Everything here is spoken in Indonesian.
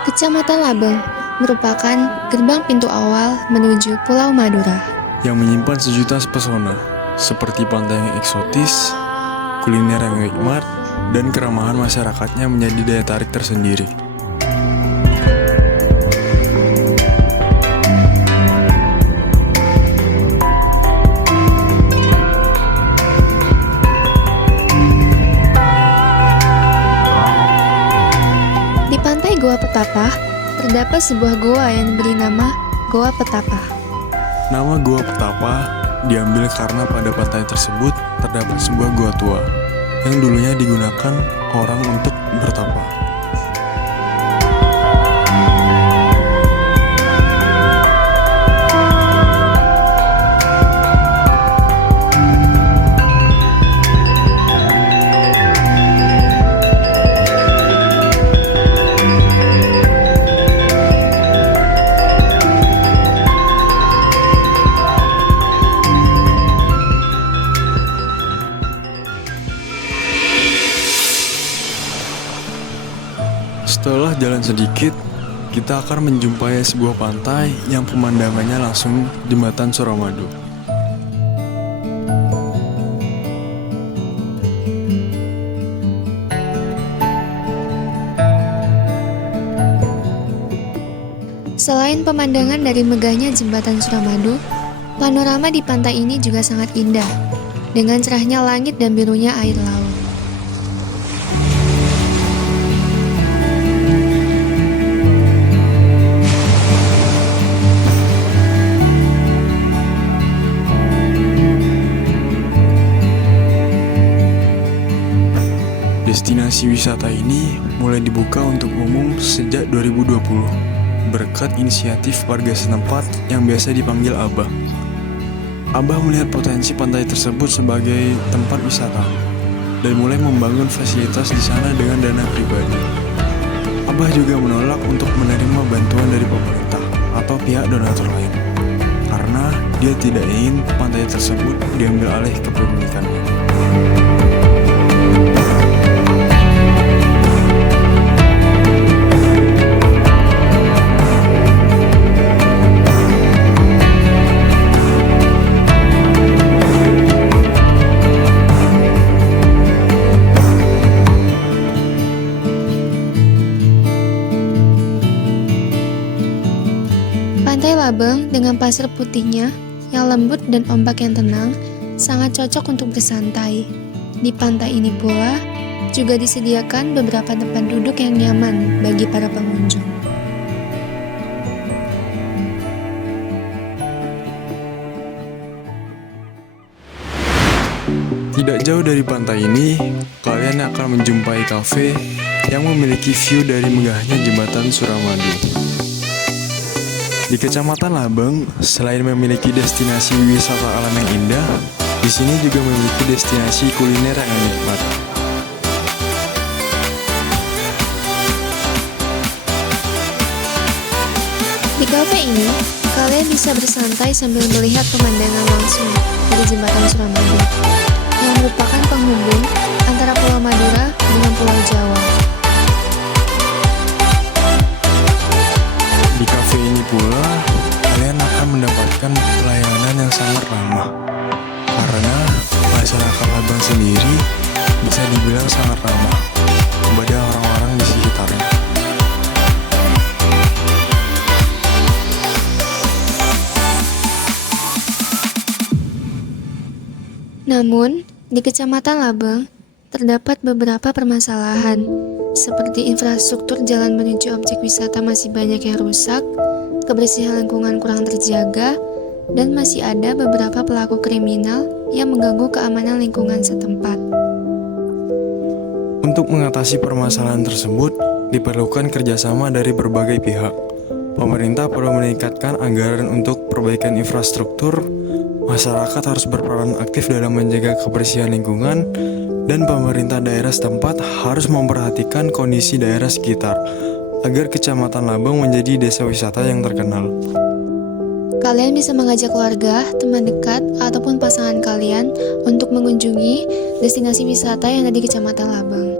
Kecamatan Labeng merupakan gerbang pintu awal menuju Pulau Madura. Yang menyimpan sejuta pesona, seperti pantai yang eksotis, kuliner yang nikmat, dan keramahan masyarakatnya menjadi daya tarik tersendiri. Di pantai Goa Petapa, terdapat sebuah goa yang diberi nama Goa Petapa. Nama Goa Petapa diambil karena pada pantai tersebut terdapat sebuah goa tua yang dulunya digunakan orang untuk bertapa. Setelah jalan sedikit, kita akan menjumpai sebuah pantai yang pemandangannya langsung jembatan Suramadu. Selain pemandangan dari megahnya jembatan Suramadu, panorama di pantai ini juga sangat indah, dengan cerahnya langit dan birunya air laut. Destinasi wisata ini mulai dibuka untuk umum sejak 2020 berkat inisiatif warga setempat yang biasa dipanggil Abah. Abah melihat potensi pantai tersebut sebagai tempat wisata dan mulai membangun fasilitas di sana dengan dana pribadi. Abah juga menolak untuk menerima bantuan dari pemerintah atau pihak donatur lain karena dia tidak ingin pantai tersebut diambil alih kepemilikannya. Pantai Labeng dengan pasir putihnya yang lembut dan ombak yang tenang sangat cocok untuk bersantai. Di pantai ini pula juga disediakan beberapa tempat duduk yang nyaman bagi para pengunjung. Tidak jauh dari pantai ini, kalian akan menjumpai kafe yang memiliki view dari megahnya jembatan Suramadu. Di Kecamatan Labeng, selain memiliki destinasi wisata alam yang indah, di sini juga memiliki destinasi kuliner yang nikmat. Di kafe ini, kalian bisa bersantai sambil melihat pemandangan langsung dari jembatan Suramadu, yang merupakan penghubung antara Pulau Madura dengan Pulau Jawa. Di kafe ini pula, kalian akan mendapatkan pelayanan yang sangat ramah. Karena masyarakat Labang sendiri bisa dibilang sangat ramah kepada orang-orang di sekitarnya. Namun, di Kecamatan Labeng, terdapat beberapa permasalahan, seperti infrastruktur jalan menuju objek wisata masih banyak yang rusak, kebersihan lingkungan kurang terjaga, dan masih ada beberapa pelaku kriminal yang mengganggu keamanan lingkungan setempat. Untuk mengatasi permasalahan tersebut, diperlukan kerjasama dari berbagai pihak. Pemerintah perlu meningkatkan anggaran untuk perbaikan infrastruktur, masyarakat harus berperan aktif dalam menjaga kebersihan lingkungan, dan pemerintah daerah setempat harus memperhatikan kondisi daerah sekitar agar Kecamatan Labeng menjadi desa wisata yang terkenal. Kalian bisa mengajak keluarga, teman dekat, ataupun pasangan kalian untuk mengunjungi destinasi wisata yang ada di Kecamatan Labeng.